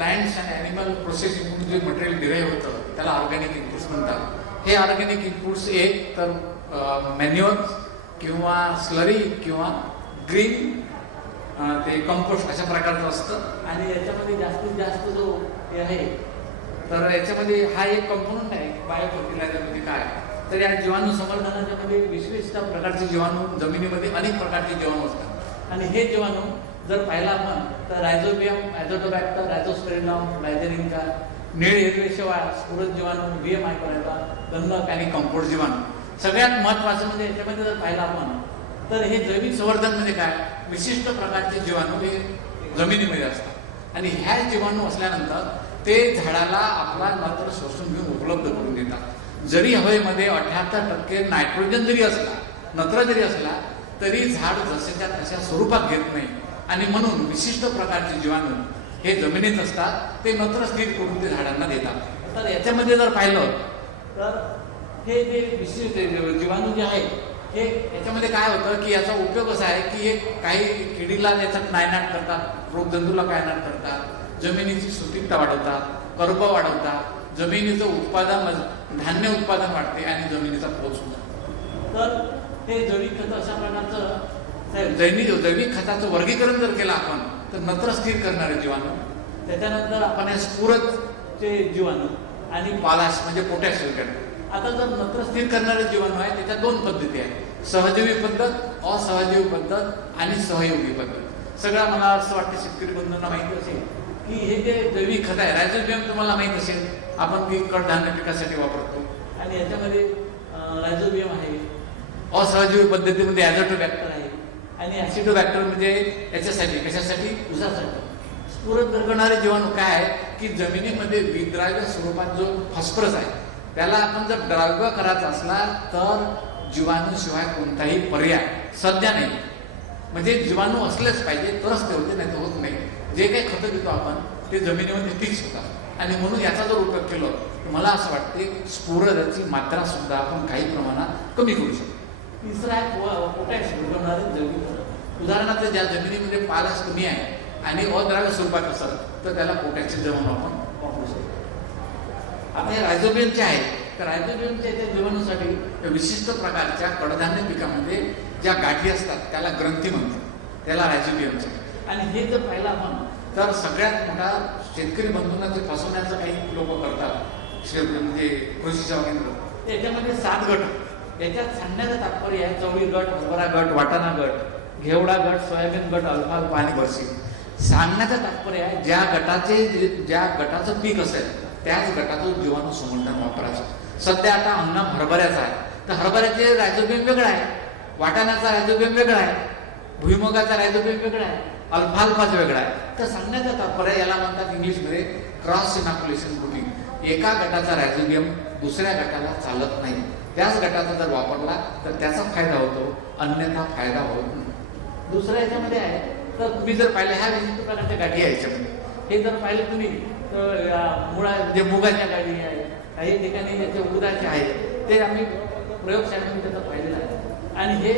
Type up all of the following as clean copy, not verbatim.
Plants and animal processing जे material derive होतं त्याला ऑर्गॅनिक इनपुट्स म्हणतात. हे ऑर्गॅनिक इनपुट्स एक तर मॅन्युअर किंवा स्लरी किंवा ग्रीन ते कंपोस्ट अशा प्रकारचं असतं. आणि याच्यामध्ये जास्तीत जास्त जो हे आहे तर याच्यामध्ये हा एक कंपोनंट आहे बायो फर्टिलायझरमध्ये. काय तर या जीवाणू संवर्धनाच्या मध्ये विशिष्ट प्रकारचे जीवाणू, जमिनीमध्ये अनेक प्रकारचे जीवाणू असतात. आणि हे जीवाणू जर पाहिला आपण तर रायझोबियम, ॲझोटोबॅक्टर, रायझोस्पेरिनम, लायझेरिका, निळ हिरवे शिवाय स्फुरद जीवाणू, VM मायक्रोरेटा, गंधक आणि कंपोस्ट जीवाणू. सगळ्यात महत्त्वाचं म्हणजे याच्यामध्ये जर पाहिलं आपण तर हे जैविक संवर्धन म्हणजे काय, विशिष्ट प्रकारचे जीवाणू हे जमिनीमध्ये असतात आणि ह्या जीवाणू असल्यानंतर ते झाडाला आपला नत्र शोषून घेऊन उपलब्ध करून देतात. जरी हवेमध्ये 78% नायट्रोजन जरी असला, नत्र जरी असला, तरी झाड जसेच्या तशा स्वरूपात घेत नाही आणि म्हणून विशिष्ट प्रकारचे जीवाणू हे जमिनीत असतात. ते नत्र स्थिर करून ते झाडांना देतात. तर याच्यामध्ये जर पाहिलं तर हे जे विशिष्ट जीवाणू जे आहे हे याच्यामध्ये काय होतं की याचा उपयोग असा आहे की हे काही किडीला याच्यात नायनाट करतात, रोगजंतूला नायनाट करतात, जमिनीची सुपीकता वाढवतात, कर्ब वाढवतात, जमिनीचं उत्पादन, धान्य उत्पादन वाढते आणि जमिनीचा पोत होतो. तर हे जैविक खत अशा प्रकारचं जैविक खताचं वर्गीकरण जर केलं आपण तर नत्र स्थिर करणारे जीवाणू, त्याच्यानंतर आपण हे स्फुरदचे जीवाणू आणि पालाश म्हणजे पोटॅशियम करतो. आता जर नत्र स्थिर करणारे जीवाणू आहे त्याच्या दोन पद्धती आहेत, सहजीवी पद्धत, असहजीवी पद्धत आणि सहयोगी पद्धत. सगळं मला असं वाटतं शेतकरी बंधूंना माहिती असेल की हे जे जैविक खत आहे रायझोबियम तुम्हाला माहित असेल, आपण पीक कडधान्य पिकासाठी वापरतो आणि याच्यामध्ये रायझोबियम आहे. असहजीवी पद्धतीमध्ये ॲझोटोबॅक्टर आहे आणि ॲसिडोबॅक्टर म्हणजे याच्यासाठी कशासाठी, ऊसासाठी. स्फुरद करणारे जीवाणू काय आहे की जमिनीमध्ये विद्राव्य स्वरूपात जो फॉस्फरस आहे त्याला आपण जर द्राव्य करायचा असला तर जीवाणू शिवाय कोणताही पर्याय सध्या नाही. म्हणजे जीवाणू असलेच पाहिजे तरच ते होते, नाही तर होत नाही. जे काही खतं देतो आपण ते जमिनीमध्ये फिक्स होतात आणि म्हणून याचा जर उपयोग केला तर मला असं वाटते स्फुरदाची मात्रा सुद्धा आपण काही प्रमाणात कमी करू शकतो. तिसरा आहे पोटॅशियम बनवणारे जैविक खत. उदाहरणार्थ ज्या जमिनीमध्ये पालाश कमी आहे आणि अद्राव्य स्वरूपात असेल तर त्याला पोटॅशियम जीवाणू आपण वापरू शकतो. आता हे रायझोबियमचे आहे तर रायझोबियमच्या त्या जीवाणूसाठी विशिष्ट प्रकारच्या कडधान्य पिकामध्ये ज्या गाठी असतात त्याला ग्रंथी म्हणतात, त्याला रायझोबियमचे. आणि हे जर पाहिलं आपण तर सगळ्यात मोठा शेतकरी बंधूंना जे फसवण्याचं काही लोक करतात म्हणजे कृषी सेवा केंद्र, त्याच्यामध्ये 7 गट. याच्यात सांगण्याचं तात्पर्य आहे चवळी गट, हरभरा गट, वाटाणा गट, घेवडा गट, सोयाबीन गट, अल्फाल्फा आणि बरशी. सांगण्याचं तात्पर्य आहे ज्या गटाचं पीक असेल त्याच गटाचं जीवाणू संवर्धन वापरायचं. सध्या आता हंगाम हरभऱ्याचा आहे तर हरभऱ्याचे रायझोबियम वेगळा आहे, वाटाण्याचा रायझोबियम वेगळा आहे, भुईमुगाचा रायझोबियम वेगळा आहे, अल्फाल्फाचा वेगळा आहे. तर सांगण्याचं तात्पर्य याला म्हणतात इंग्लिशमध्ये क्रॉस इनॉक्युलेशन ग्रुपिंग. एका गटाचा रायझोबियम दुसऱ्या गटाला चालत नाही, त्याच गटाचा जर वापरला तर त्याचा फायदा होतो, अन्यथा फायदा होत नाही. दुसऱ्या याच्यामध्ये आहे तर तुम्ही जर पाहिलं ह्या विशिष्ट प्रकारच्या गाठी आहे याच्यामध्ये, हे जर पाहिलं तुम्ही तर मुळा म्हणजे मुगाच्या गाडी आहे, काही ठिकाणी याचे उडदाचे आहे, ते आम्ही प्रयोगशाळेमध्ये त्याचं पाहिलेलं आहे. आणि हे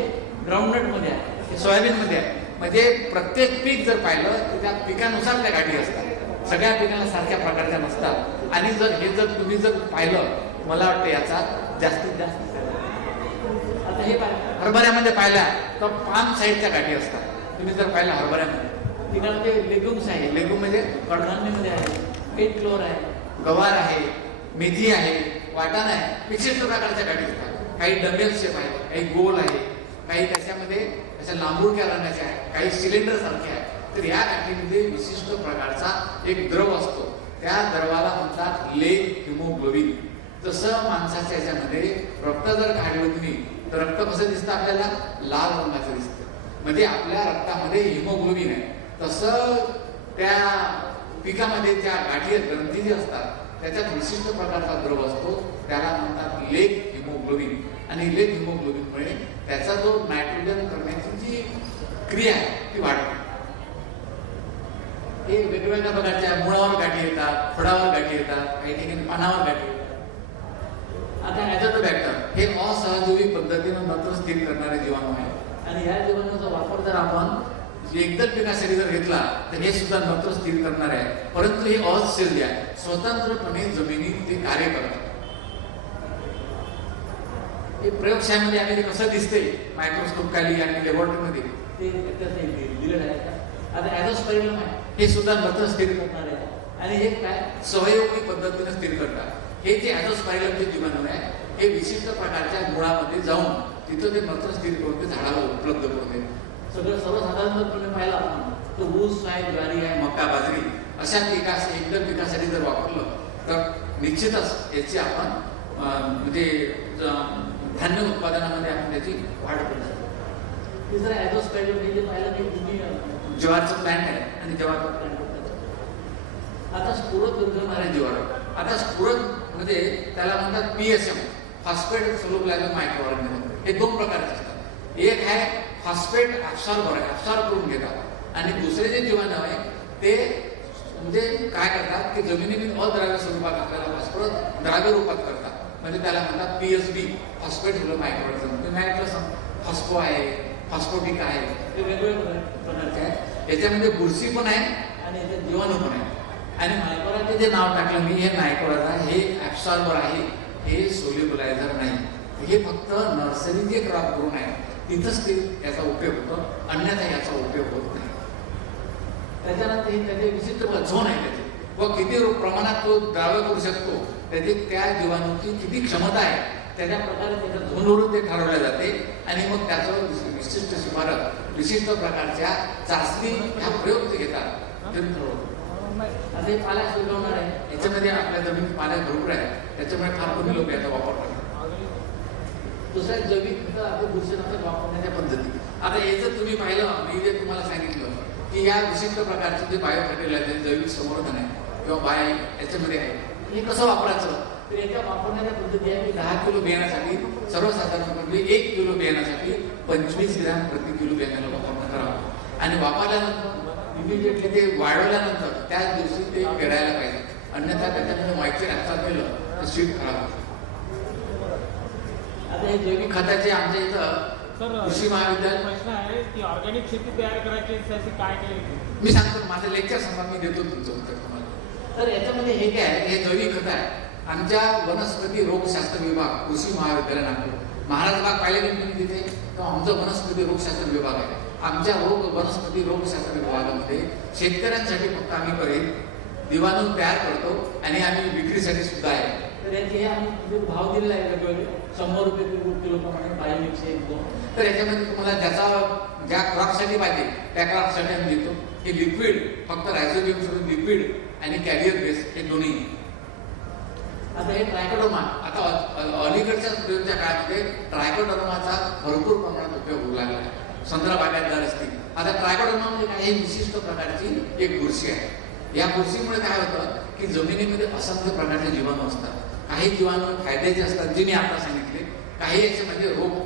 ग्राउंडनटमध्ये आहे, हे सोयाबीनमध्ये आहे. म्हणजे प्रत्येक पीक जर पाहिलं तर त्या पिकानुसार त्या गाठी असतात, सगळ्या पिकांना सारख्या प्रकारच्या नसतात. आणि जर तुम्ही जर पाहिलं मला वाटतं याचा जास्तीत जास्त आता हे हरभऱ्यामध्ये पाहिल्या तर 5 साईडच्या गाठी असतात. तुम्ही जर पाहिलं हरभऱ्यामध्ये तिकडे लेग्युम्स आहे, लेगुम म्हणजे कडधान्यामध्ये आहे, पीठ फ्लोअर आहे, गवार आहे, मेथी आहे, वाटाणा आहे, विशिष्ट प्रकारच्या गाठी असतात. काही डबेल शेप आहे, काही गोल आहे, काही त्याच्यामध्ये अशा लांबुळक्या रंगाच्या आहे, काही सिलेंडर सारखे आहे. तर या गाठीमध्ये विशिष्ट प्रकारचा एक द्रव असतो, त्या द्रवाला म्हणतात लेग हिमोग्लोबिन. जसं माणसाच्या याच्यामध्ये रक्त जर काढलं तुम्ही तर रक्त कसं दिसतं आपल्याला, लाल रंगाचं दिसतं. म्हणजे आपल्या रक्तामध्ये हिमोग्लोबिन आहे. तसं त्या पिकामध्ये ज्या गाठी ग्रंथी जे असतात त्याच्यात विशिष्ट प्रकारचा द्रव असतो, त्याला म्हणतात लेग हिमोग्लोबिन. आणि लेग हिमोग्लोबिनमुळे त्याचा जो नायट्रोजन करण्याची जी क्रिया आहे ती वाढते. हे वेगवेगळ्या प्रकारच्या मुळावर गाठी येतात, फळावर गाठी येतात, काही ठिकाणी पानावर गाठी येतात. आता ॲझोटोबॅक्टर हे असहजीवी पद्धतीनं नत्र स्थिर करणारे जीवाणू आहे. आणि या जीवाणूचा वापर जर आपण एकदल पिकासाठी जर घेतला तर हे सुद्धा नत्र स्थिर करणार आहे, परंतु हे अस्थिर आहे, स्वतंत्रपणे जमिनीत ते कार्य करतात. हे प्रयोगशाळेमध्ये आम्ही ते कसं दिसतंय मायक्रोस्कोप खाली आणि लॅबोरेटरीमध्ये ते दिलेलं आहे का? आता ॲझोस्पायरलम आहे, हे सुद्धा नत्र स्थिर करणार आहे. आणि हे काय सहयोगी पद्धतीने स्थिर करतात. हे जे ॲझोस्पायरलमचे जीवाणू आहे हे विशिष्ट प्रकारच्या मुळामध्ये जाऊन तिथं ते नत्र स्थिर करून ते झाडाला उपलब्ध करून देतात. सगळं सर्वसाधारणपणे पाहिलं आपण तर ऊस आहे, ज्वारी आहे, मका, बाजरी अशा पिकास एकदम पिकासाठी जर वापरलं तर निश्चितच याची आपण म्हणजे धान्य उत्पादनामध्ये आपण त्याची वाढ करू शकतो. तिसरं ॲझोस्पायरलम हे जे पाहिलं की तुम्ही ज्वारचं प्लॅन्ट आहे आणि ज्वार आता स्फुरत उगवणारे ज्वार. आता स्फुरत म्हणजे त्याला म्हणतात PSM, फॉस्फेट सोल्युबल मायक्रोऑर्गॅनिझम. हे दोन प्रकारचे असतात. एक आहे फॉस्फेट ऍब्सॉर्बर आहे, ऍब्सॉर्ब करून घेतात, आणि दुसरे जे जीवाणू आहे ते म्हणजे काय करतात की जमिनीतील अद्राव्य स्वरूपात आपल्याला फॉस्फरस द्राव्य रूपात करतात. म्हणजे त्याला म्हणतात PSB, फॉस्फेट सोल्युबल मायक्रोऑर्गॅनिझम. तुम्ही ऐकलं फॉस्फो आहे, फॉस्फोटिक आहे, ते वेगवेगळे प्रकारचे आहे. याच्यामध्ये बुरशी पण आहे आणि याच्यात जीवाणू पण आहे. आणि नायकोराचे जे नाव टाकलं मी, हे नायकोराचा हे ऍब्सॉर्बर आहे, हे सोल्युबलायझर नाही. हे फक्त नर्सरी जे क्रॉप ग्रोन आहे तिथंच ते याचा उपयोग होतो, अन्यथा याचा उपयोग होत नाही. त्याच्यानंतर हे त्याचे विशिष्ट झोन आहे त्याचे, व किती प्रमाणात तो द्राव्य करू शकतो, त्याची त्या जीवाणूची किती क्षमता आहे त्याच्या प्रकारे त्याच्या झोनवरून ते ठरवले जाते. आणि मग त्याचं विशिष्ट शिफारस विशिष्ट प्रकारच्या चाचणी ह्या प्रयोग ते घेतात ते ठरवतात. आता हे पाल्या सुलभवणार आहे, याच्यामध्ये आपल्या जमिनीत पाल्या भरपूर आहे, त्याच्यामुळे फार कमी लोक याचा वापर करतात. दुसऱ्या जैविक खतं आपल्या बुरशीनाशक वापरण्याच्या पद्धती. आता याचं तुम्ही पाहिलं, मी जे तुम्हाला सांगितलं की या विशिष्ट प्रकारचे जे बायो फर्टिलायझर जैविक संवर्धन आहे किंवा याच्यामध्ये आहे, हे कसं वापरायचं तर याच्या वापरण्याच्या पद्धती आहे की 10 किलो बियाण्यासाठी सर्वसाधारणपणे 1 किलो बियाण्यासाठी 25 ग्रॅम प्रति किलो बियाण्याला वापर करावा. आणि वापरल्यानंतर इमिजिएटली ते वाढवल्यानंतर त्याच दिवशी ते पेरायला पाहिजे, अन्यथा त्याच्यामध्ये मॉइश्चर ऍब्सॉर्ब केलं तर सीड खराब होतं. आता हे जैविक खताचे आमच्या इथं कृषी महाविद्यालय प्रश्न आहे की ऑर्गॅनिक शेती तयार करायची त्यासाठी काय केलं? मी सांगतो, माझं लेक्चर सांगा, मी देतो तुमचं उत्तर तुम्हाला. तर याच्यामध्ये हे काय आहे, हे जैविक खत आहे. आमच्या वनस्पती रोगशास्त्र विभाग, कृषी महाविद्यालय नागपूर, महाराज बाग पाहिले की तुम्ही तिथे, तर आमचा वनस्पती रोगशास्त्र विभाग आहे. आमच्या वनस्पती रोगशास्त्र विभागामध्ये शेतकऱ्यांसाठी फक्त आम्ही करेल दिवाणू तयार करतो आणि आम्ही विक्रीसाठी सुद्धा आहे. तर याचे हे आम्ही भाव दिलेला आहे वेगवेगळे 100 रुपये किलो प्रमाणे, बायोमिक्स 1-2. तर याच्यामध्ये तुम्हाला ज्या क्रॉपसाठी पाहिजे त्या क्रॉपसाठी आम्ही देतो. हे लिक्विड फक्त रायझोबियम सोडून लिक्विड आणि कॅरियर बेस हे दोन्ही. आता हे ट्रायकोडर्मा, आता अलीकडच्या प्रयोगच्या काळामध्ये ट्रायकोडर्माचा भरपूर प्रमाणात उपयोग होऊ लागला आहे. संत्रा बागायतदार असतील. आता ट्रायकोडर्मा म्हणजे काय, हे विशिष्ट प्रकारची एक बुरशी आहे. या बुरशीमुळे काय होतं की जमिनीमध्ये असंख्य प्रकारचे जीवाणू असतात. काही जीवाणू फायद्याचे असतात जे मी आता सांगितले, काही याच्यामध्ये रोग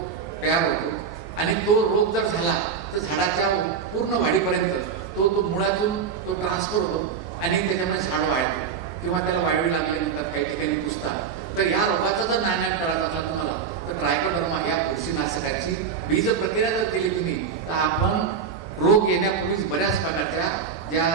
तयार होतो आणि तो रोग जर झाला तर झाडाच्या पूर्ण वाढीपर्यंत तो मुळातून तो ट्रान्सफर होतो आणि त्याच्यामुळे झाड वाढते किंवा त्याला वाढवी लागल्यानंतर काही ठिकाणी पुसतात. तर या रोगाचा जर नायनाट करायचा असला तुम्हाला तर ट्रायकोडर्मा या बुरशीनाशकाची बीज प्रक्रिया जर केली तुम्ही तर आपण रोग येण्यापूर्वीच बऱ्याच प्रकारच्या ज्या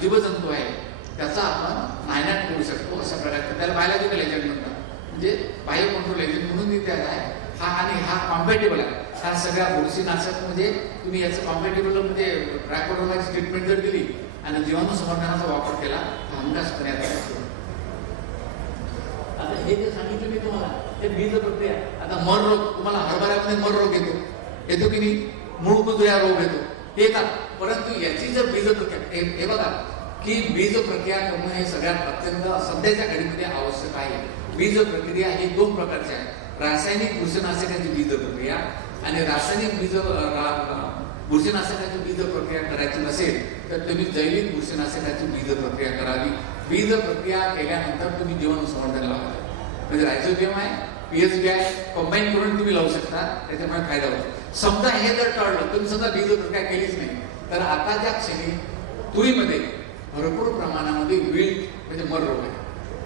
जीवजंतू आहे त्याचा आपण नायनाट करू शकतो. अशा प्रकारचे त्याला बायोलॉजिकल एजंट म्हणतात, म्हणजे बायो कंट्रोल एजंट म्हणून ते आहे हा. आणि हा कॉम्पॅटेबल आहे ह्या सगळ्या बुरशीनाशक. म्हणजे तुम्ही याचं कॉम्पॅटेबल म्हणजे ट्रायकोडर्माची ट्रीटमेंट जर दिली आणि जीवाणू संवर्धनाचा वापर केला तर हमखास करण्यात येतो. आता हे जे सांगितलं मी तुम्हाला ते बीज प्रक्रिया. आता मर रोग, तुम्हाला हरभऱ्यामध्ये मर रोग येतो की नाही, मूळ कुजऱ्या रोग येतो, हे येतात. परंतु याची जर बीज प्रक्रिया, हे बघा की बीज प्रक्रिया करणं हे सगळ्यात अत्यंत सध्याच्या घडीमध्ये आवश्यक आहे. बीज प्रक्रिया ही 2 प्रकारची आहे, रासायनिक बुरशीनाशकाची बीज प्रक्रिया आणि रासायनिक बुरशीनाशकाची बीज प्रक्रिया करायची नसेल तर तुम्ही जैविक बुरशीनाशकाची बीज प्रक्रिया करावी. बीज प्रक्रिया केल्यानंतर तुम्ही जीवाणू संवर्धन लावा, म्हणजे रायझोबियम आहे, PSB आहे, कंबाईन करून तुम्ही लावू शकता, त्याच्यामुळे फायदा होतो. समजा हे जर टळलं, तुम्ही समजा बीज प्रक्रिया केलीच नाही तर आताच्या क्षणी तुरीमध्ये भरपूर प्रमाणामध्ये विल्ट म्हणजे मर रोग आहे.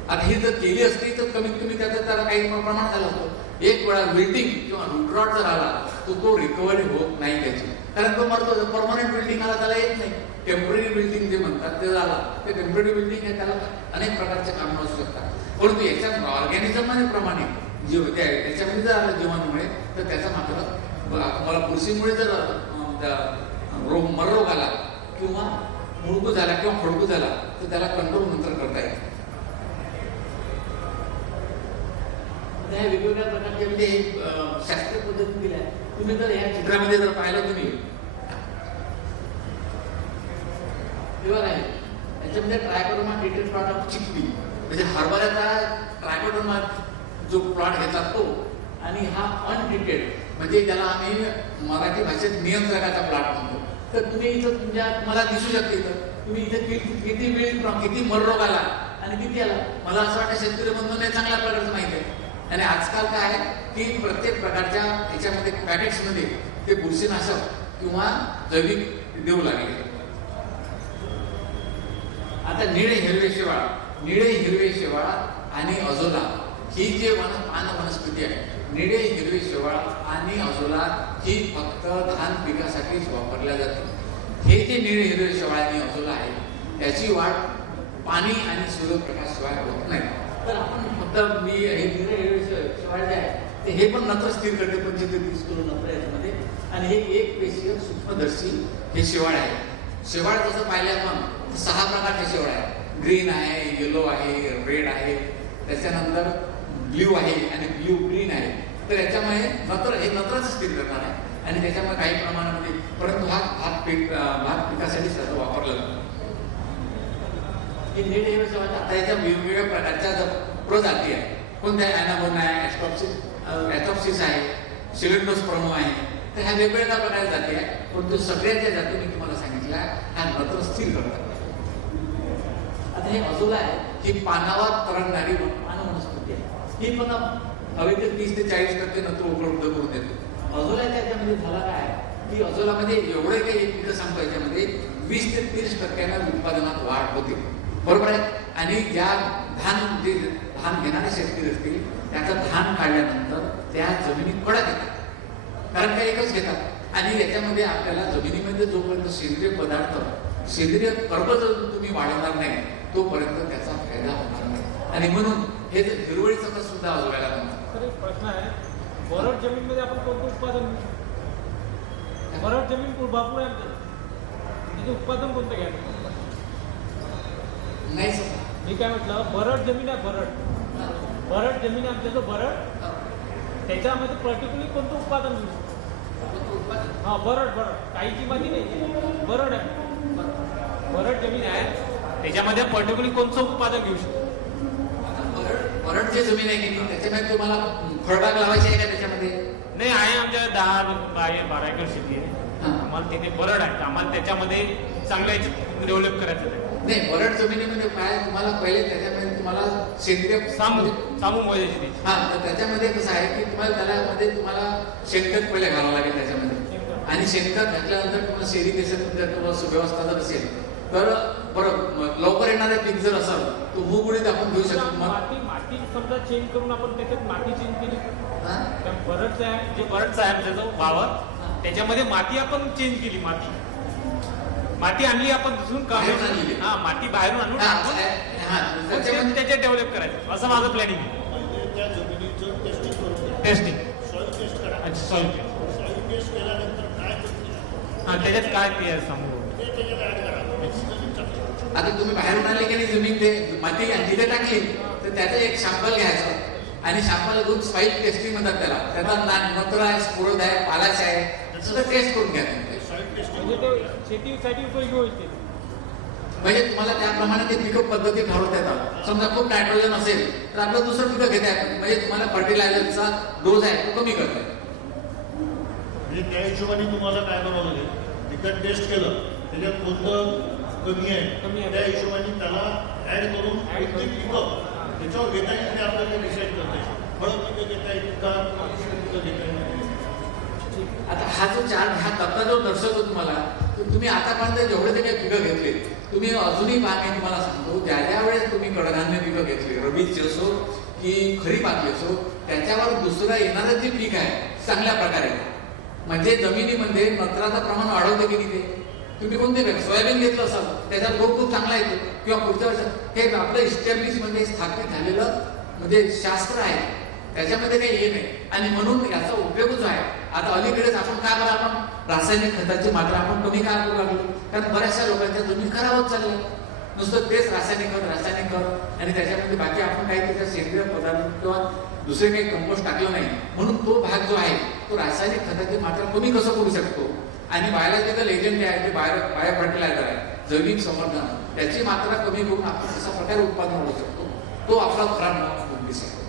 आता ही जर केली असती तर कमीत कमी त्याला काही प्रमाण झालं असतं. एक वेळा विल्टिंग किंवा रूट रॉट जर आला तर तो रिकव्हरी होत नाही त्याची. कारण तो मरतो. परमनंट बिल्डिंग आला त्याला येत नाही. टेम्पररी बिल्डिंग जे म्हणतात ते झालं. ते टेम्पररी बिल्डिंग आहे, त्याला अनेक प्रकारचे कामं असू शकतात. परंतु याच्यात ऑर्गॅनिझम प्रमाणे जे होते आहे त्याच्यामध्ये जर आलं जीवाणूमुळे तर त्याचा मात्र तुम्हाला बुरशीमुळे जर मररोग आला किंवा मुळगू झाला किंवा फडकू झाला तर त्याला कंट्रोल नंतर करता येईल. त्या वेगवेगळ्या प्रकारचे म्हणजे शास्त्रीय पद्धती दिल्या. तुम्ही जर या चित्रामध्ये जर पाहिलं तुम्ही प्युअर आहे त्याच्यामध्ये Trichoderma treated plot of chickpea म्हणजे हरभऱ्याचा ट्रायकोडर्मा जो प्लॉट घेतात तो, आणि हा अनट्रीटेड म्हणजे त्याला आम्ही मराठी भाषेत नियंत्रकाचा प्लॉट म्हणतो. तर तुम्ही इथं मला दिसू शकते इथं तुम्ही इथं किती वेळ किती मररोग आला आणि किती आला. मला असं वाटतं शेतकरी बंधूंना चांगल्या प्रकारचं माहिती आहे. आणि आजकाल काय आहे की प्रत्येक प्रकारच्या याच्यामध्ये पॅकेट्समध्ये ते बुरशीनाशक किंवा जैविक देऊ लागले. आता निळे हिरवे शेवाळ आणि अजोला ही जे पान वनस्पती आहे, निळे हिरवे शेवाळ आणि अजोला ही फक्त धान पिकासाठीच वापरल्या जाते. हे जे निळे हिरवे शेवाळ आणि अजोला आहे त्याची वाढ पाणी आणि सूर्यप्रकाशशिवाय होत नाही. तर आपण फक्त मी हे निळे हिरवे शेवाळ जे आहे ते हे पण नत्र स्थिर करते 25-30 किलो नफर याच्यामध्ये. आणि हे एक पेशीय सूक्ष्मदर्शी हे शेवाळ आहे. शेवाळ जसं पाहिलं आपण 6 प्रकारचे शेवाळ आहे. ग्रीन आहे, येलो आहे, रेड आहे, त्याच्यानंतर ब्ल्यू आहे आणि ब्ल्यू ग्रीन आहे. तर याच्यामुळे हे नत्रच स्थिर करणार आहे आणि त्याच्यामुळे काही प्रमाणामध्ये, परंतु हा भात पिकासाठी त्याचा वापरला जातो. हे निळे हिरवे शेवाळ आता याच्या वेगवेगळ्या प्रकारच्या प्रजाती आहे. कोणत्या ॲनाबोन आहे, ॲथॉप्सिस आहे, सिलेंडोस्पर्म आहे. तर ह्या वेगवेगळ्या प्रकारच्या जाती आहे. परंतु सगळ्याच्या जाती मी तुम्हाला सांगितल्या ह्या नत्र स्थिर करतात. आता हे अजोला आहे, ही पानावर तरंगणारी पान वनस्पती आहे. ही पण हवेतील 30 ते 40% नत्र उपलब्ध करून देतो. अजोलाच्या याच्यामध्ये झाला काय की अजोलामध्ये एवढे काही पिकं सांगतो याच्यामध्ये 20 ते 30% उत्पादनात वाढ होते. बरोबर आहे. आणि ज्या धान घेणारे शेतकरी असतील त्याचं धान काढल्यानंतर त्या जमिनीत कडक येतात, कारण त्या एकच घेतात. आणि याच्यामध्ये आपल्याला जमिनीमध्ये जोपर्यंत सेंद्रिय पदार्थ, सेंद्रिय कर्ब जर तुम्ही वाढवणार नाही तोपर्यंत त्याचा फायदा होणार नाही. आणि म्हणून हे हिरवळीचं खत सुद्धा अजोलाला म्हणतात. तर एक प्रश्न आहे, भरड जमीनमध्ये आपण कोणतं उत्पादन घेऊ शकतो? भरड जमीन भरपूर आहे आमच्याकडे, तिथे उत्पादन कोणतं घ्यायचं? नाही सर, मी काय म्हटलं, भरड जमीन आहे, भरड जमीन आहे आमच्याकडं, भरड, त्याच्यामध्ये पर्टिक्युलरली कोणतं उत्पादन घेऊ शकतो? हा, भरड काहीची माती नाही, भरड आहे, भरड जमीन आहे त्याच्यामध्ये पर्टिक्युलरली कोणतं उत्पादन घेऊ शकतो? भरड जे जमीन आहे की त्याच्यामध्ये तुम्हाला फळबाग लावायची आहे का त्याच्यामध्ये? नाही, आहे आमच्या 10-12 एकर शेती आहे. आम्हाला तिथे भरड आहे, आम्हाला त्याच्यामध्ये चांगल्या डेव्हलप करायचं आहे. नाही, भरड जमिनीमध्ये काय तुम्हाला पहिले त्याच्यामध्ये तुम्हाला सेंद्रिय सामू मोजायची. हा, तर त्याच्यामध्ये कसं आहे की तुम्हाला शेणखत पहिले घालावं लागेल त्याच्यामध्ये. आणि शेणखत घातल्यानंतर तुम्हाला सेरिगेशन तुमच्या सुव्यवस्था जर असेल तर बरं लवकर येणारे पीक जर असेल तर भूगुडीत आपण घेऊ शकतो. माती समजा चेंज करून आपण त्याच्यात माती चेंज केली, भरडचं आहे जे भरडचं आहे त्याचा वावर, त्याच्यामध्ये माती आपण चेंज केली, माती आणली आपण दुसरून हा माती बाहेरून आणून त्याच्यात डेव्हलप करायचं, असं माझं प्लॅनिंग आहे. त्या जमिनीचं टेस्टिंग करून टेस्टिंग सॉइल टेस्ट करा. अच्छा, सॉइल टेस्ट केल्यानंतर काय करते हां त्याच्यात काय ते सांगू ते त्याच्यात ऍड करा. आता तुम्ही बाहेरून आले की नाही जमीन ते माती तिथे टाकली तर त्याचं एक सॅम्पल घ्यायचं आणि सॅम्पल घेऊन सॉइल टेस्टिंग म्हणतात त्याचा नत्र आहे, स्फुरद आहे, पालाच आहे, सगळं टेस्ट करून घ्या तुम्ही. म्हणजे ते शेतीसाठी उपयोगी होईल ते. म्हणजे तुम्हाला त्याप्रमाणे ते पिकअप पद्धती ठरवता येतात. समजा खूप नायट्रोजन असेल तर आपलं दुसरं पिकं घेता येतं, म्हणजे तुम्हाला फर्टिलायझरचा डोस आहे तो कमी करता येतो. म्हणजे त्या हिशोबाने तुम्हाला काय करावं लागेल, पिकं टेस्ट केलं त्याच्यात कोणतं कमी आहे त्या हिशोबाने त्याला ऍड करून कोणती पिकं त्याच्यावर घेता येईल ते आपल्याला डिसाईड करता येईल. फळं पिकं घेता येईल का, पिकं घेता येईल. आता हा जो चार्ट हा तत्ता जो दर्शवतो तुम्हाला, तर तुम्ही आतापर्यंत जेवढे ते काही पिकं घेतले तुम्ही अजूनही मी तुम्हाला सांगतो, ज्या वेळेस तुम्ही कडधान्य पिकं घेतली, रबीची असो की खरीपातली असो, त्याच्यावर दुसरं येणारं जे पीक आहे चांगल्या प्रकारे म्हणजे जमिनीमध्ये नत्राचं प्रमाण वाढवतं की नाही ते. तुम्ही कोणते सोयाबीन घेतलं असाल त्याच्यात रोग खूप चांगला येतो, किंवा पुढच्या वर्षात हे आपलं इस्टॅब्लिश म्हणजे स्थापित झालेलं म्हणजे शास्त्र आहे, त्याच्यामध्ये काही हे नाही. आणि म्हणून याचा उपयोग जो आहे आता अलीकडेच आपण काय बरं आपण रासायनिक खताची मात्रा आपण कमी काय करू लागलो, कारण बऱ्याचशा लोकांच्या जमीन खराब होत चालल्या. नुसतं तेच रासायनिक खत आणि त्याच्यामध्ये बाकी आपण काही त्याच्या सेंद्रिय पदार्थ किंवा दुसरे काही कंपोस्ट टाकलं नाही. म्हणून तो भाग जो आहे तो रासायनिक खताची मात्रा कमी कसं करू शकतो, आणि बायोलॉजिकल एजंट जे आहे ते बायो फर्टिलायझर आहे, जैविक संवर्धन, त्याची मात्रा कमी करून आपण कशा प्रकारे उत्पादन होऊ शकतो, तो आपला खरा उद्देश आहे.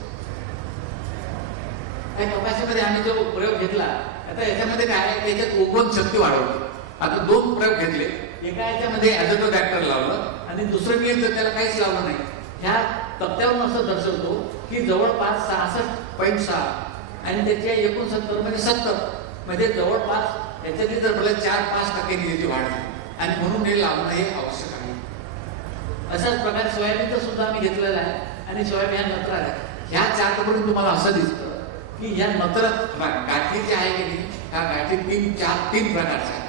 त्या कपाशीमध्ये आम्ही जो प्रयोग घेतला, आता याच्यामध्ये काय आहे, त्याच्यात ओपन शक्ती वाढवली. आता 2 प्रयोग घेतले, एका याच्यामध्ये ॲझोटोबॅक्टर लावलं आणि दुसरं मी तर त्याला काहीच लावलं नाही. ह्या तक्त्यावरून असं दर्शवतो की जवळपास 66.6 आणि त्याच्या 69 म्हणजे 70 म्हणजे जवळपास याच्यातली जर मला 4-5% त्याची वाढ झाली, आणि म्हणून हे लावणं हे आवश्यक आहे. अशाच प्रकारे सोयाबीनचं सुद्धा आम्ही घेतलेलं आहे, आणि सोयाबीन ह्या नत्र आहे. ह्या चार्टवरून तुम्हाला असं दिसतं की ह्या नत्र गाठी जी आहे की नाही, ह्या गाठी 3 प्रकारच्या आहेत.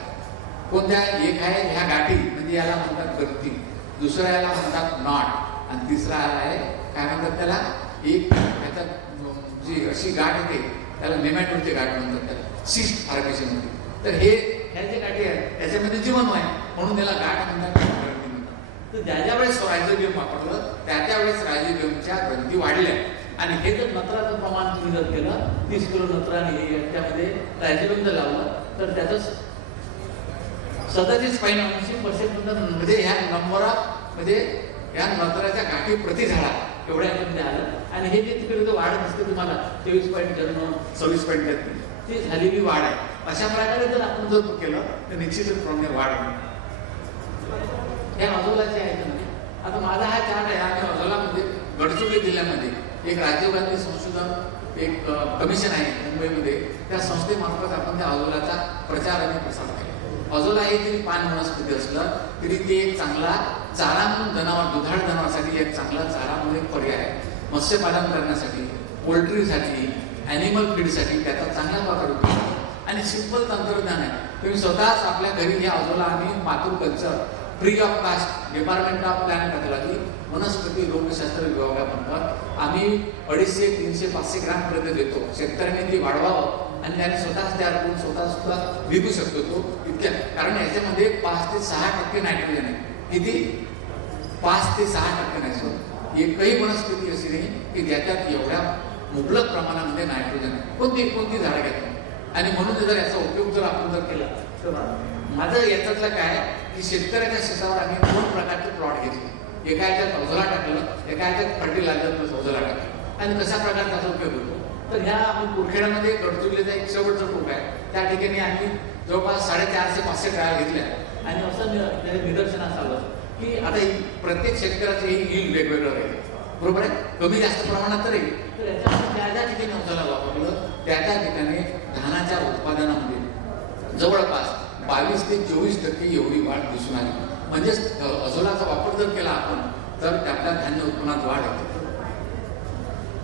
कोणत्या? एक आहे ह्या गाठी म्हणजे याला म्हणतात गर्ती, दुसरा याला म्हणतात नॉट, आणि तिसरा आहे काय म्हणतात त्याला, एक ह्याच्यात जी अशी गाठ येते त्याला नेमॅटोडची गाठ म्हणतात, त्याला सिस्ट फॉर्मेशन होते. तर हे ह्या जे गाठी आहेत त्याच्यामध्ये जीवन आहे, म्हणून त्याला गाठ म्हणतात, ग्रंथी म्हणतात. तर ज्या वेळेस रायझोबियम वापरलं त्या वेळेस रायझोबियमच्या ग्रंथी वाढल्या, आणि हे जर नत्राचं प्रमाण तुम्ही जर केलं 30 किलो नत्र आणि त्यामध्ये रायझोबियम जर लावलं तर त्याचं 87.80% म्हणजे ह्या नंबर म्हणजे या नत्राच्या गाठी प्रति झाडा एवढ्या याच्यामध्ये आलं. आणि हे जे तिकडे वाढ दिसते तुम्हाला 23.09 26.33 ती झालेली वाढ आहे. अशा प्रकारे जर आपण जर केलं तर निश्चितच प्रमाणे वाढ होईल. हे अजोलाचे आहे म्हणजे आता माझा हा चार्ट आहे, आणि अजोलामध्ये गडचिरोली जिल्ह्यामध्ये एक राजीव गांधी संशोधन एक कमिशन आहे मुंबईमध्ये, त्या संस्थेमार्फत आपण त्या अजोलाचा प्रचार आणि प्रसार केला. अजोला हे जरी पान वनस्पती असलं तरी ते एक चांगला चारा म्हणून जनावर दुधाळ जनावरांसाठी एक चांगला चारा म्हणून एक पर्याय आहे. मत्स्यपालन करण्यासाठी, पोल्ट्रीसाठी, ॲनिमल फीडसाठी त्याचा चांगला वापर होतो, आणि सिंपल तंत्रज्ञान आहे. तुम्ही स्वतःच आपल्या घरी हे अजोला आम्ही मातृ culture free of cost department of plant technology वनस्पती रोगशास्त्र विभागामार्फत आम्ही 250, 300, 500 ग्रामपर्यंत देतो. शेतकऱ्यांनी ती वाढवावं आणि त्याने स्वतःच तयार करून स्वतः सुद्धा विकू शकतो तो इतक्या, कारण याच्यामध्ये 5 ते 6% नायट्रोजन आहे. किती? 5 ते 6% नाही. एकही वनस्पती अशी नाही की ज्याच्यात एवढ्या मुबलक प्रमाणामध्ये नायट्रोजन आहे. कोणती झाडं घेतात, आणि म्हणून जर याचा उपयोग जर आपण जर केला तर माझं याच्यातलं काय की शेतकऱ्याच्या शेतावर आम्ही 2 प्रकारचे प्लॉट घेतले. एका याच्यात अजोला टाकलं, एका याच्यात फर्टिलायझर प्लस अजोला टाकलं, आणि कशा प्रकारे त्याचा उपयोग होतो. तर ह्या आपण कुरखेड्यामध्ये गडचिरोलीचा एक शेवटचं टोक आहे, त्या ठिकाणी आम्ही जवळपास 450-500 ट्रायल घेतल्या, आणि असं निदर्शनास आलं की आता प्रत्येक शेतकऱ्याचं हे यील्ड वेगवेगळं राहील, बरोबर आहे, कमी जास्त प्रमाणात राहील. तर याच्यामध्ये ज्या ठिकाणी अजोला वापरलं त्या ठिकाणी धानाच्या उत्पादनामध्ये जवळपास 22 ते 24% एवढी वाढ दिसून आली. म्हणजे अजोलाचा वापर जर केला आपण तर त्यातल्या धान्य उत्पन्नात वाढ होते.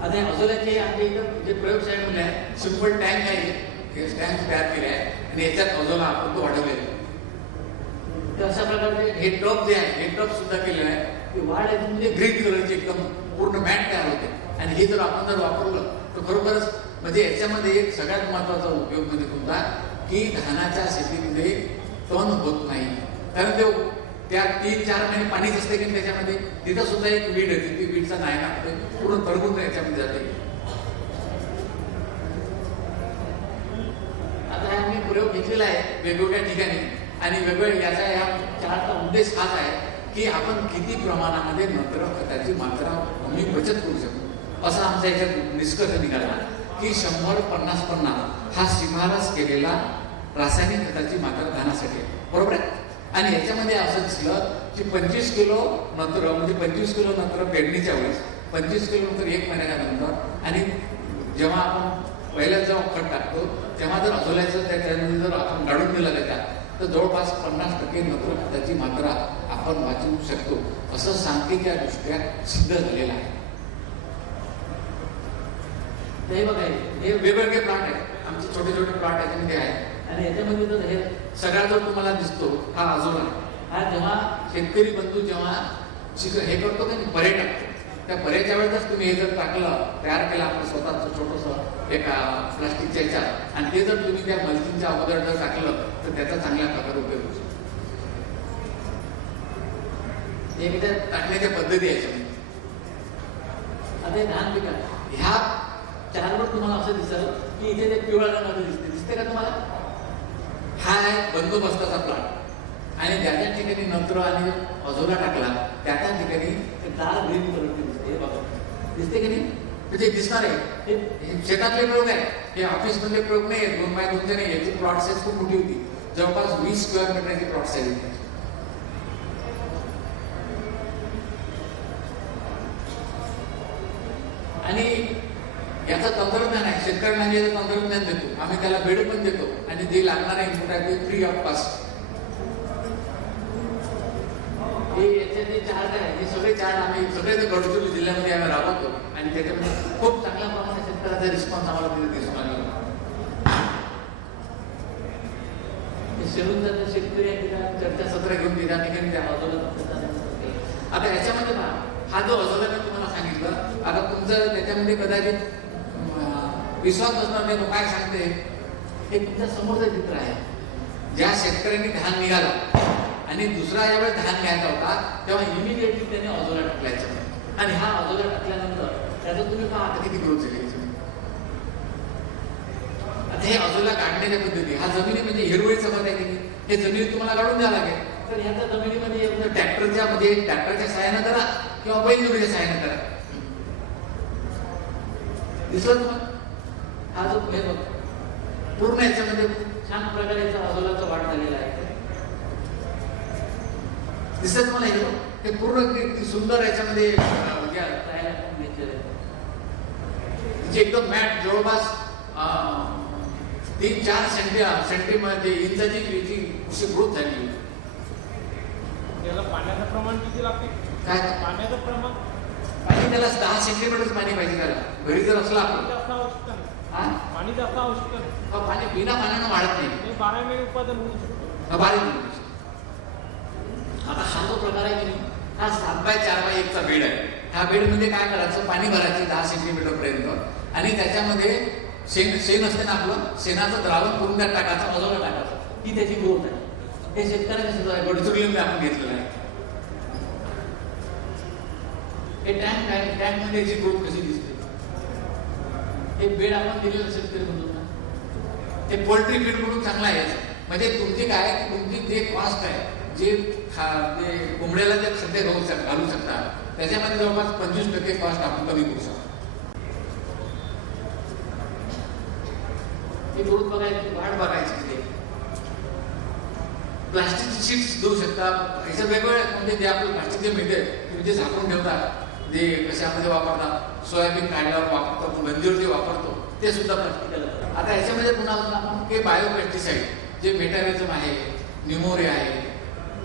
आता या अजोल्याचे आमच्या इथं जे प्रयोगशाळेमध्ये आहे सिंपल टँक आहे, टँक तयार केले आहे, आणि याच्यात अजोला आपण तो वाढवलेला आहे. तर अशा प्रकारचे हे टप जे आहे हे टप सुद्धा केलेलं आहे. ती वाढ आहे म्हणजे ग्रीन कलरची एकदम पूर्ण मॅट तयार होते, आणि हे जर आपण जर वापरलं तर खरोखरच म्हणजे याच्यामध्ये एक सगळ्यात महत्वाचा उपयोग म्हणजे कोणता की धानाच्या शेतीमध्ये तण होत नाही, कारण ते त्या 3-4 महिने पाणीच असते की त्याच्यामध्ये, तिथं सुद्धा एक वीड येते, ती वीडचा नायना पूर्ण तरगून याच्यामध्ये जाते. आता आम्ही प्रयोग घेतलेला आहे वेगवेगळ्या ठिकाणी, आणि वेगवेगळ्या याचा या चारचा उद्देश हाच आहे की आपण किती प्रमाणामध्ये नत्र खताची मात्रा कमी बचत करू शकतो. असा आमचा याच्यात निष्कर्ष निघाला की 100-50-50 हा शिफारस केलेला रासायनिक खताची मात्रा धानासाठी, बरोबर आहे. आणि याच्यामध्ये असं दिसलं की 25 किलो नत्र म्हणजे 25 किलो नत्र पेरणीच्या वेळेस, 25 किलो नंतर 1 महिन्याच्या नंतर, आणि जेव्हा आपण पहिल्या जेव्हा खत टाकतो तेव्हा जर अजोल्याचं त्याच्यामध्ये जर आपण गाडून दिलं त्याच्यात तर जवळपास 50% नत्र खताची मात्रा आपण वाचवू शकतो, असं सांख्यिकीय दृष्ट्या सिद्ध झालेलं आहे. हे बघा हे वेगवेगळे प्लॉट आहेत, आमचे छोटे छोटे प्लॉट याच्यामध्ये आहेत. आणि याच्यामध्ये जर हे सगळ्यात जो तुम्हाला दिसतो हा अजून आहे. हा जेव्हा शेतकरी बंधू जेव्हा हे करतो की बरे टाकतो, त्या बऱ्याच्या वेळेतच तुम्ही हे जर टाकलं, तयार केलं आपलं स्वतःचं छोटंसं एका प्लास्टिकच्या ह्याच्यात, आणि ते जर तुम्ही त्या मल्चिंगच्या अगोदर जर टाकलं तर त्याचा चांगल्या प्रकारे उपयोग होतो. हे त्या टाकण्याच्या पद्धती आहे. आता हे धान पिकात ह्या चारवर तुम्हाला असं दिसेल की इथे ते पिवळ्या रंगाचं दिसते का तुम्हाला? हा आहे बंदोबस्ताचा प्लॉट, आणि ज्या ज्या ठिकाणी नत्र आणि अजोला टाकला त्या त्या ठिकाणी ते डार्क ग्रीन कलरचे दिसते. हे बघा, दिसते की नाही? म्हणजे दिसणार आहे. हे शेतातले प्रयोग आहे, हे ऑफिस मधले प्रयोग नाही आहेत. 2x2 नाही, याची प्लॉट साईज खूप मोठी होती, जवळपास 20 स्क्वेअर मीटरची प्लॉट साईज होती. आणि याचं तंत्रज्ञान आहे, शेतकऱ्यांना जे तंत्रज्ञान देतो आम्ही, त्याला बेड पण देतो, आणि जे लागणार आहे इनपुट आहे ते फ्री ऑफ कॉस्ट. हे याचे जे चार्ट आहे हे सगळे चार्ट आम्ही सगळे ते गडचिरोली जिल्ह्यामध्ये आम्ही राबवतो, आणि त्याच्यामध्ये खूप चांगल्या प्रमाणात शेतकऱ्याचा रिस्पॉन्स आम्हाला तिथे दिसून आलेला. शेतकरी शेतकरी या ठिकाणी चर्चा सत्र घेऊन त्या ठिकाणी त्या बाजूला. आता याच्यामध्ये पहा, हा जो अजोला मी तुम्हाला सांगितलं, आता तुमचं त्याच्यामध्ये कदाचित विश्वास नसणार नाही, तो काय सांगते हे तुमच्या समोरचं चित्र आहे. ज्या शेतकऱ्यांनी धान निघाला आणि दुसरा यावेळेस धान घ्यायचा होता तेव्हा इमिडिएटली त्याने अजोला टाकलायचा, आणि हा अजोला टाकल्यानंतर त्याचा तुम्ही पहा आता किती ग्रोथ झाली. आता हे अजोला काढण्याच्या पद्धती, हा जमिनी म्हणजे हिरवळीचा मत आहे की नाही, हे जमिनी तुम्हाला काढून द्यावं लागेल. तर ह्याच्या जमिनीमध्ये ट्रॅक्टरच्या सहाय्यानं करा किंवा बैलजोडीच्या सहाय्यानं करा. दिसलं तुम्हाला? हा जो हे बघ, पूर्ण याच्यामध्ये छान प्रकारे याचा अजोलाचा वाढ झालेला आहे. दिसत तुम्हाला हे बघ, हे पूर्ण किती सुंदर याच्यामध्ये जायला पण घेतलेलं आहे. म्हणजे एकदम मॅट जवळपास 3-4 सेंटीमध्ये इंचाची अशी ग्रोथ झाली. त्याला पाण्याचं प्रमाण किती लागते? काय पाण्याचं प्रमाण पाणी त्याला 10 सेंटीमीटर पाणी पाहिजे त्याला. घरी जर असला पाणी जास्त आवश्यक नाही. हा? पाणी जास्त आवश्यक नाही. पाणी बिना पाण्यानं वाढत नाही. हे 12 महिने उत्पादन होऊ शकतं. बारीक. आता हा जो प्रकार आहे की नाही, हा 7x4x1 चा बेड आहे. ह्या बेडमध्ये काय करायचं, पाणी भरायचं 10 सेंटीमीटर पर्यंत, आणि त्याच्यामध्ये शेण असते ना आपलं, शेणाचं द्रावण करून त्यात टाकायचं, अजून टाकायचं. ही त्याची ग्रोथ आहे. हे शेतकऱ्याच्या शेतात आहे. गडचिरोलीमध्ये आपण घेतलेलं आहे. हे टँक आहे, टँक मध्ये याची ग्रोथ कशी दिसते. हे बेड आपण दिलेलं शेतकरी म्हणतो ना, ते पोल्ट्री फीड म्हणून चांगलं आहे याचं. म्हणजे तुमची काय, तुमची जे कॉस्ट आहे, जे कोंबड्याला जे खाद्य घालू शकता, त्याच्यामध्ये जवळपास 25% कॉस्ट आपण कमी करू शकतो. ही ग्रोथ बघायची, वाढ बघायची तिथे. प्लास्टिकची शीट्स देऊ शकता. याच्या वेगवेगळ्या म्हणजे जे आपलं प्लास्टिक जे मिळते तुम्ही जे झाकून ठेवतात, जे कशामध्ये वापरतात, सोयाबीन काढल्यावर वापरतो, गंजीवर जे वापरतो ते सुद्धा प्लास्टिक. आता याच्यामध्ये पुन्हा आपण ते बायोपेस्टिसाइड जे मेटारिझम आहे, न्यूमोरिया आहे,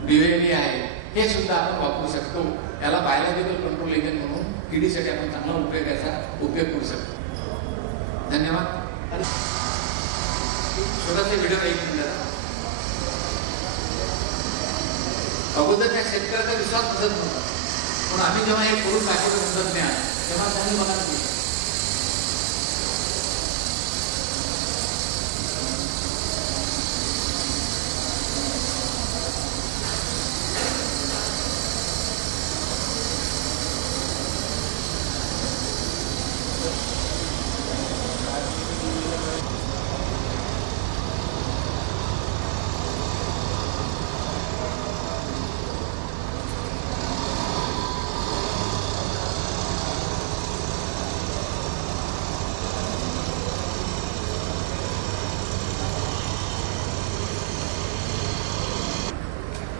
बिवेली आहे, हे सुद्धा आपण वापरू शकतो. याला बायोलॉजिकल कंट्रोल एजंट म्हणून किडीसाठी आपण चांगला उपयोग करू शकतो. धन्यवाद. छोटासा व्हिडिओ एक मिनिट. अगोदर त्या शेतकऱ्याचा विश्वास बसत नव्हता, पण आम्ही जेव्हा हे करून दाखवलं तंत्रज्ञान, तेव्हा त्यांनी मला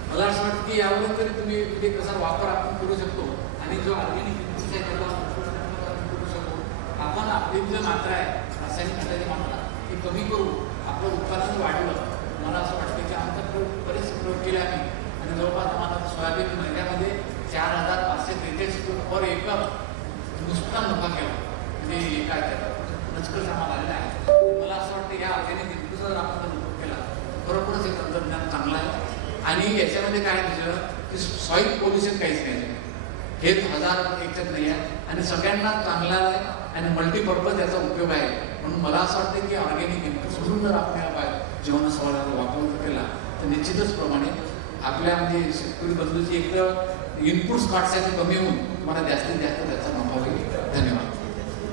मला असं वाटतं की यावरून तरी तुम्ही म्हणजे कसा वापर आपण करू शकतो, आणि जो ऑर्गॅनिक आहे त्याला करू शकतो. आपण आपली जी मात्रा आहे रासायनिक खताची मात्रा ती कमी करू, आपलं उत्पादन वाढलं. मला असं वाटतं की आमचा बरेच प्रयोग केले आम्ही, आणि जवळपास आम्हाला सोयाबीन महिन्यामध्ये 4,543 पर एकर नुसता नफा केला. म्हणजे काय त्याचा निष्कर्ष आम्हाला आलेला आहे. मला असं वाटतं या ऑर्गॅनिक जर आपण केला. खरोखरच हे तंत्रज्ञान चांगलं आहे. आणि याच्यामध्ये काय दिसलं की सॉईल पोल्युशन काहीच नाही. हे 1000 एकच नाही आहे आणि सगळ्यांना चांगला आहे आणि मल्टीपर्पज याचा उपयोग आहे. म्हणून मला असं वाटतं की ऑर्गॅनिक इनपुट म्हणून जर आपण जेवणाचा वापर केला तर निश्चितच प्रमाणे आपल्या म्हणजे शेतकरी बंधूची एक तर इनपुट कॉस्ट कमी होऊन तुम्हाला जास्तीत जास्त त्याचा नफा होईल. धन्यवाद.